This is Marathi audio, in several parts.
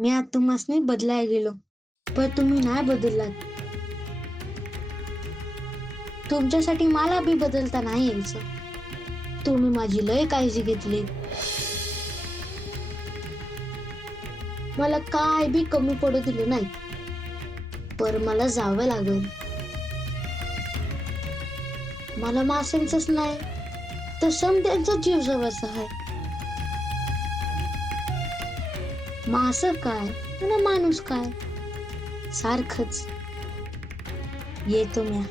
मी आज तुम्हासनी बदलाय गेलो, पण तुम्ही नाही बदललात. तुमच्यासाठी मला बी बदलता नाही यायचं. तुम्ही माझी लय काळजी घेतली. मला काय बी कमी पडू दिलं नाही. पर मला जावं लागल. मला मासेंचंच नाही तर समद्यांचा जीव जवळचा आहे. मास काय आणि माणूस काय सारखंच. येतो म्या.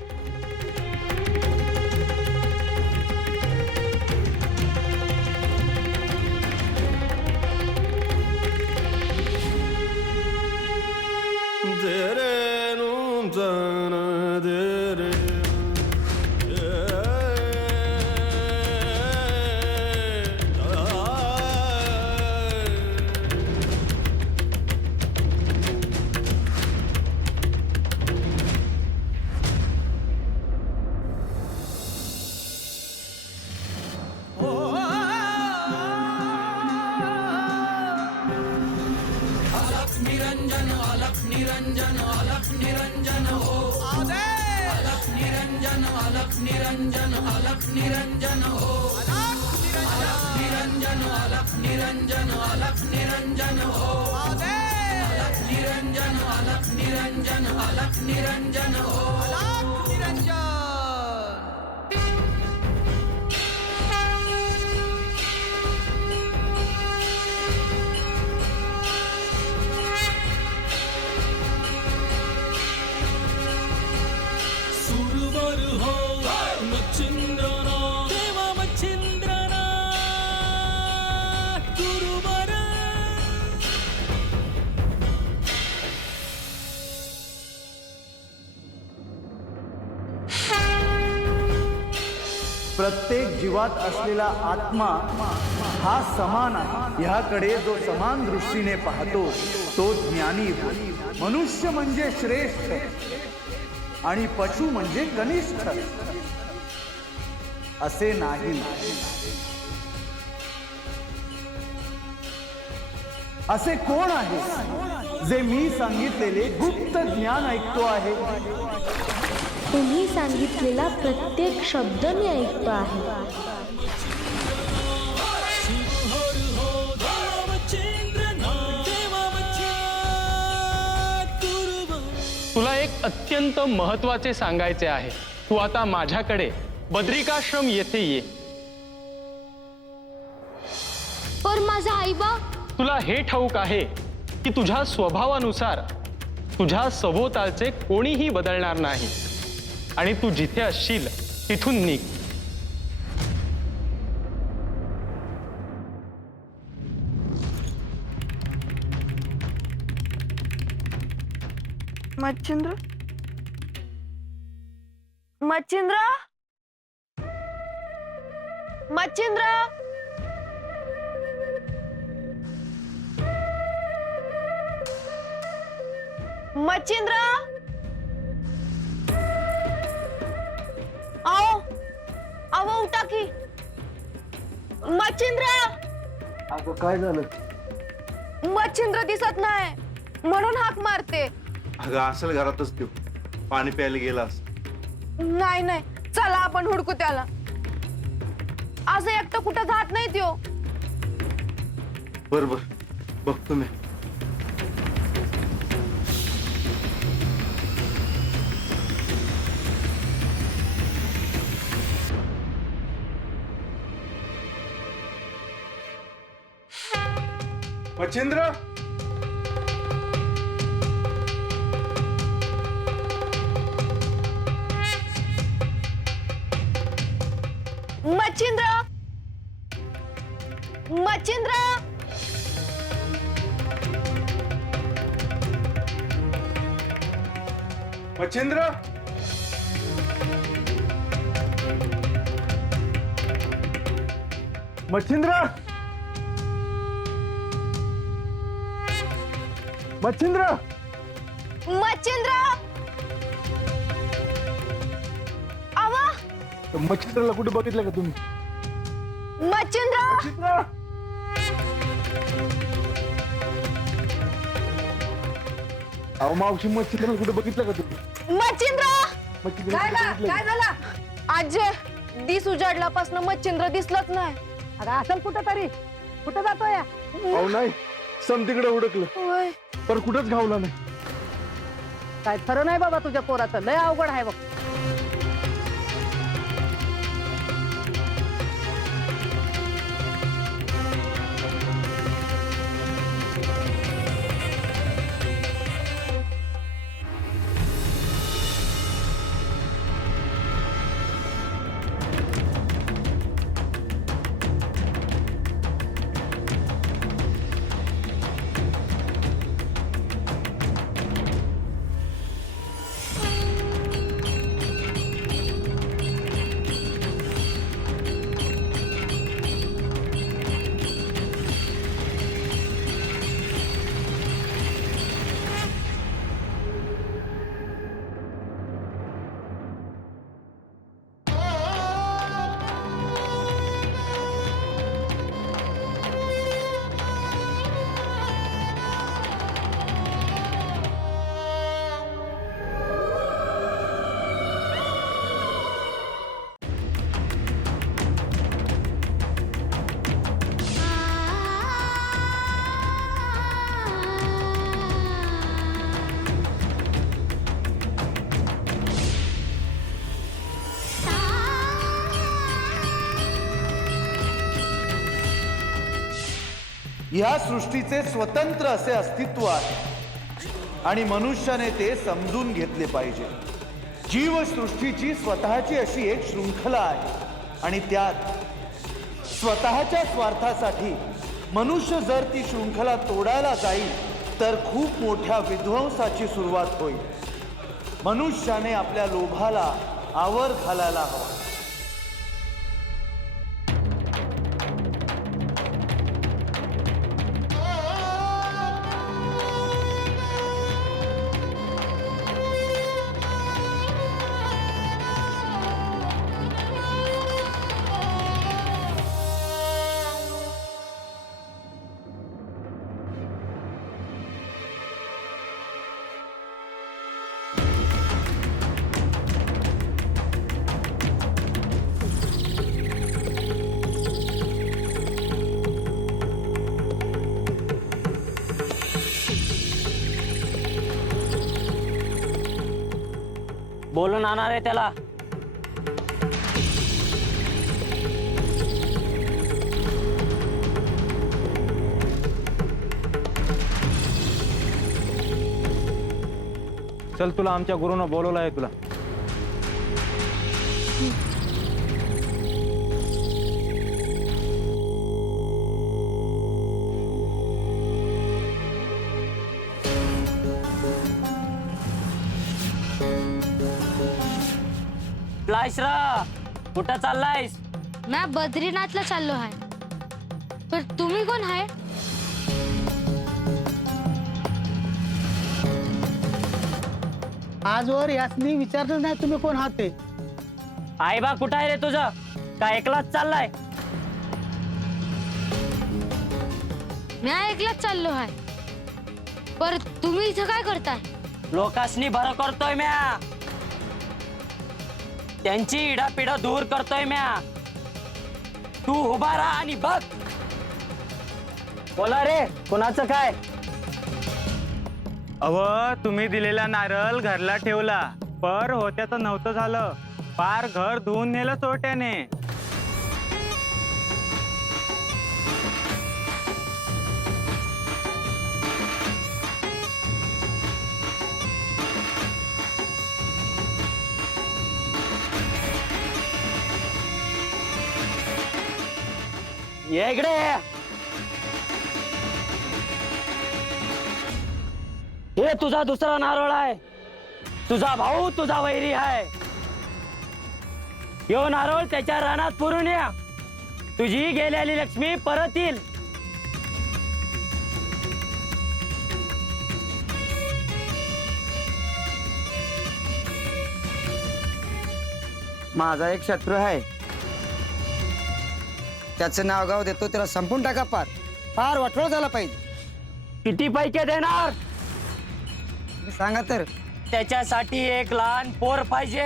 प्रत्येक जीवात असलेला आत्मा हा समान आहे. ह्याकडे जो समान दृष्टीने पाहतो तो ज्ञानी होय. मनुष्य म्हणजे श्रेष्ठ आणि पशु म्हणजे कनिष्ठ असे नाही. असे कोण आहे जे मी सांगितलेले गुप्त ज्ञान ऐकतो आहे? तुम्ही सांगितलेला प्रत्येक शब्द मी ऐकतो आहे. तुला एक अत्यंत महत्त्वाचे सांगायचे आहे. तू आता माझ्याकडे बद्रिकाश्रम येथे ये. पर माझा आईबा. तुला हे ठाऊक आहे की तुझ्या स्वभावानुसार तुझ्या सभोवतालचे कोणीही बदलणार नाही आणि तू जिथे असशील तिथून निघ. मच्छिंद्र, मच्छिंद्र, मच्छिंद्र, मच्छिंद्र, आओ, आओ उठा की. मच्छिंद्र, अगं काय झालं? मच्छिंद्र दिसत नाही म्हणून हाक मारते. अगं असेल घरातच देऊ, पाणी प्यायला गेलास. नाही नाही, चला आपण हुडकू त्याला. आज एकटं कुठं जात नाही त्यो. बर बर, बघतो मी. मच्छिंद्र, मच्छिंद्र, मच्छिंद्र, मच्छिंद्र, मच्छिंद्र, मच्छिंद्र, मच्छिंद्र, आवा, मच्छिंद्रला कुठे बघितलं का तुम्ही? मच्छिंद्र, मच्छिंद्र, अहो मावशी मच्छिंद्र कुठे बघितलं का तुम्ही? मच्छिंद्र काय झालं आजी दिस उजाडल्यापासून मच्छिंद्र दिसलंच नाही. अगं असेल कुठं तरी, कुठं जातोय? अहो नाही, समतीकडे उडकलं होय. पण कुठंच घावला नाही. काय खरं नाही बाबा तुझ्या पोराचं, लय अवघड आहे बघ. या सृष्टीचे स्वतंत्र असे अस्तित्व आहे आणि मनुष्याने ते समजून घेतले पाहिजे. जीवसृष्टीची स्वतःची अशी एक शृंखला आहे आणि त्यात स्वतःच्या स्वार्थासाठी मनुष्य जर ती शृंखला तोडायला जाईल तर खूप मोठ्या विध्वंसाची सुरुवात होईल. मनुष्याने आपल्या लोभाला आवर घालायला हवा. बोलून आणणार आहे त्याला. चल, तुला आमच्या गुरुनं बोलवलं आहे तुला. लायसरा कुठं चाललायस? मैं बद्रीनाथला चाललो आहे. पर तुम्ही कोण आहे? आजवर यासनी विचारलं नाही तुम्ही कोण आहात ते. आई बा कुठं आहे रे तुझं? का एकलाच चाललाय? मी एकलाच चाललो आहे. पर तुम्ही इथं काय करताय? लोकांनी बरं करतोय म्या. त्यांची इडापिडा दूर करतोय म्या. तू उभा राहा आणि बघ. बोला रे, कोणाचं काय? अव, तुम्ही दिलेला नारळ घरला ठेवला, पर होत्याचं नव्हतं झालं. पार घर धुवून नेलं चोरट्याने. ये इकडे. हे तुझा दुसरा नारळ आहे. तुझा भाऊ तुझा वैरी आहे. यो नारळ त्याच्या रानात पुरून या. तुझी गेलेली लक्ष्मी परत येईल. माझा एक शत्रू आहे, त्याचं नाव गाव देतो, त्याला संपून टाका. पार वाटोळ झाला पाहिजे. किती पैके देणार? सांगा तर. त्याच्यासाठी एक लहान पोर पाहिजे.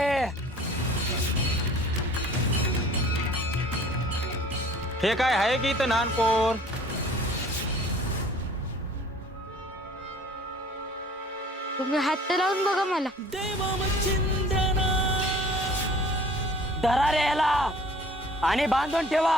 हे काय आहे की इथं लहान पोर? तुम्ही हात तर लावून बघा मला. धरा रे याला आणि बांधून ठेवा.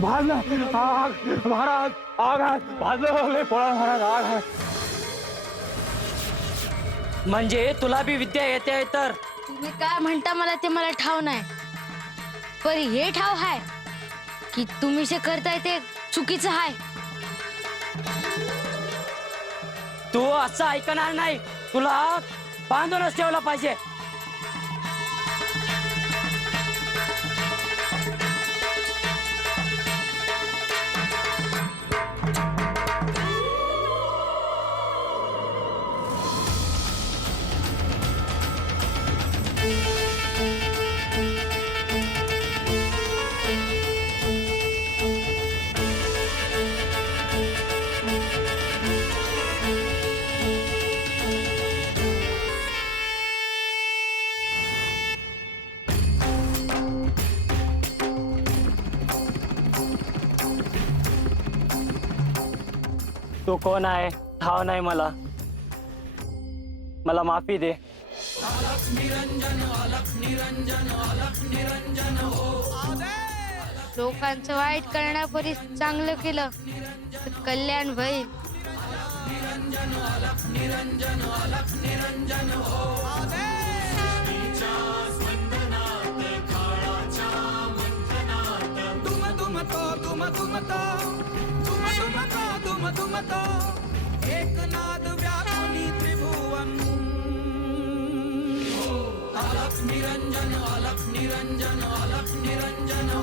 भाजलं आग महाराज, आग आहे, भाजलं लय पोळा महाराज, आग आहे. म्हणजे तुला बी विद्या येते तर? तुम्ही काय म्हणता मला ते मला ठाव नाही, पण हे ठाव आहे की तुम्ही जे करताय ते चुकीचं आहे. तू असं ऐकणार नाही. तुला बांधूनच ठेवलं पाहिजे. तू कोण आहे ठाव नाही मला. मला माफी दे. लोकांचं वाईट करण्यापरी चांगलं केलं तर कल्याण होईल. एकनाद व्याकुनी त्रिभुवन. अलख निरंजन, अलख निरंजन, अलख निरंजन हो.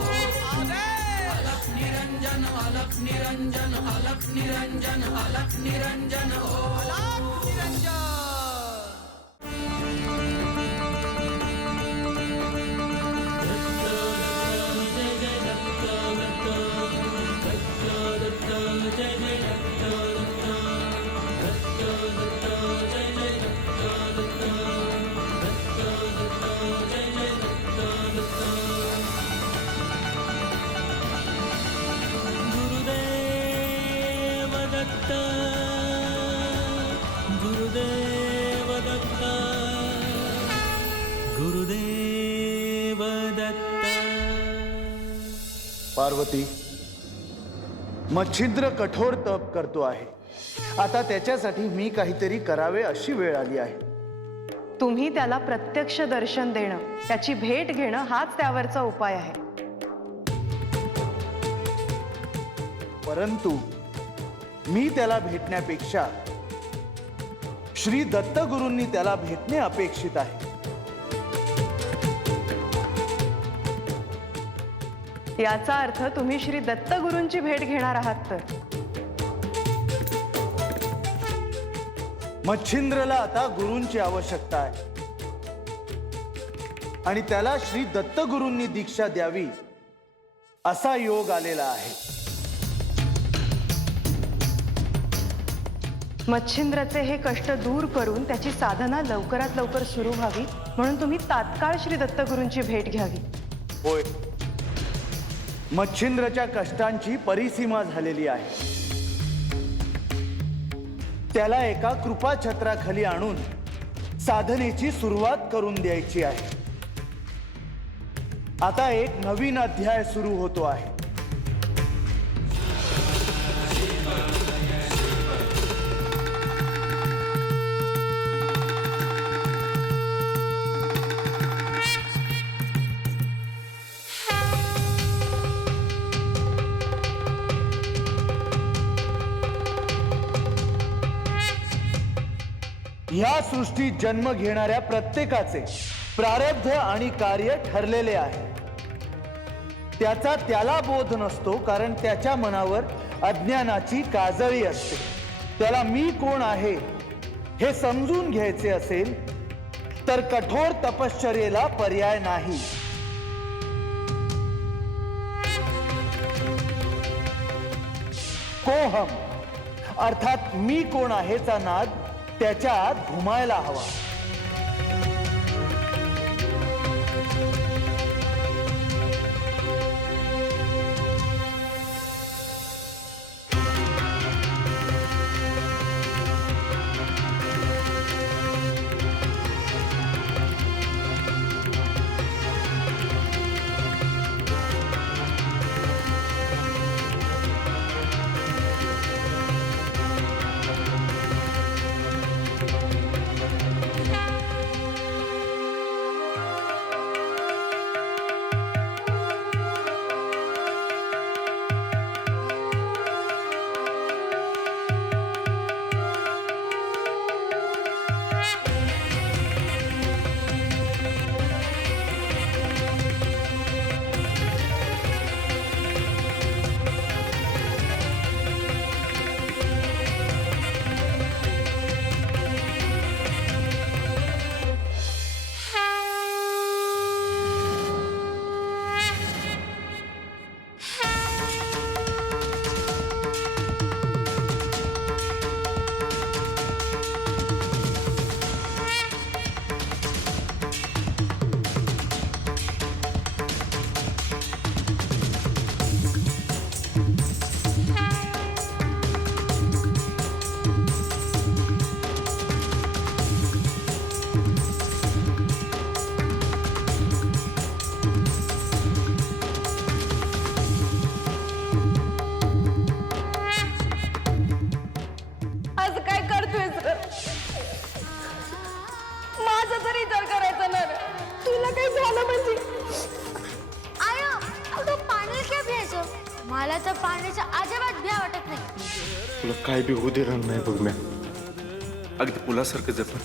अलख निरंजन, अलख निरंजन, अलख निरंजन, अलख निरंजन हो. अलख निरंजन. गुरुदेव दत्त, गुरुदेव दत्त. पार्वती, मच्छिंद्र कठोर तप करतो आहे. आता त्याच्यासाठी मी काहीतरी करावे अशी वेळ आली आहे. तुम्ही त्याला प्रत्यक्ष दर्शन देणं, त्याची भेट घेणं हाच त्यावरचा उपाय आहे. परंतु मी त्याला भेटण्यापेक्षा श्री दत्तगुरूंनी त्याला भेटणे अपेक्षित आहे. याचा अर्थ तुम्ही श्री दत्तगुरूंची भेट घेणार आहात तर? मच्छिंद्रला आता गुरूंची आवश्यकता आहे आणि त्याला श्री दत्तगुरूंनी दीक्षा द्यावी असा योग आलेला आहे. मच्छिंद्रचे हे कष्ट दूर करून त्याची साधना लवकरात लवकर सुरू व्हावी म्हणून तुम्ही तात्काळ श्री दत्तगुरूंची भेट घ्यावी. होय, मच्छिंद्रच्या कष्टांची परिसीमा झालेली आहे. त्याला एका कृपा छत्राखाली आणून साधनेची सुरुवात करून द्यायची आहे. आता एक नवीन अध्याय सुरू होतो आहे. ह्या सृष्टीत जन्म घेणाऱ्या प्रत्येकाचे प्रारब्ध आणि कार्य ठरलेले आहे. त्याचा त्याला बोध नसतो, कारण त्याच्या मनावर अज्ञानाची काजळी असते. त्याला मी कोण आहे हे समजून घ्यायचे असेल तर कठोर तपश्चर्येला पर्याय नाही. कोहम अर्थात मी कोण आहेचा नाद त्याच्यात घुमायला हवा. मला तर पाण्याच्या अजिबात भ्या वाटत नाही. तुला काय बी होऊ देणार नाही बघ म्या. अगदी पुलासारखं जप.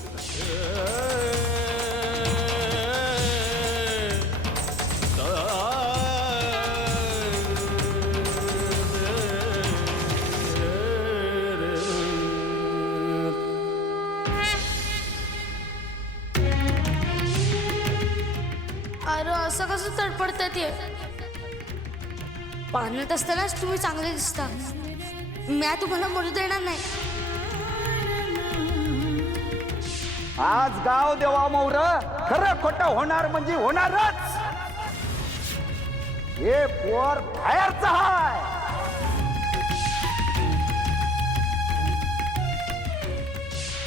अरे असं कसं तडपडतात ये. पाण्यात असतानाच तुम्ही चांगले दिसता. मी तुम्हाला मरू देणार नाही. आज गाव देवा मोर खरं खोटं होणार म्हणजे होणारच. हे पोर बाहेरचं हाय.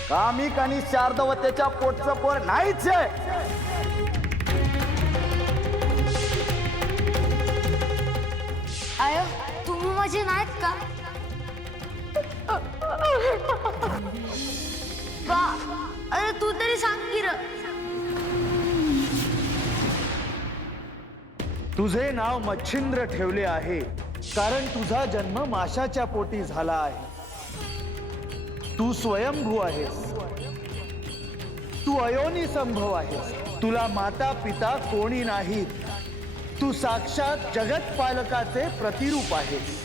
कामिक आणि शारदवतेच्या पोटचं पोर नाहीच आहे. आयो तुम्ही माझे नाहीत का? बा अरे तू तरी सांग की र. तुझे नाव मच्छिंद्र ठेवले आहे कारण तुझा जन्म माशाच्या पोटी झाला आहे. तू स्वयंभू आहेस. तू अयोनी संभव आहेस. तुला माता पिता कोणी नाहीत. तू साक्षात जगत पालकाचे प्रतिरूप आहेस.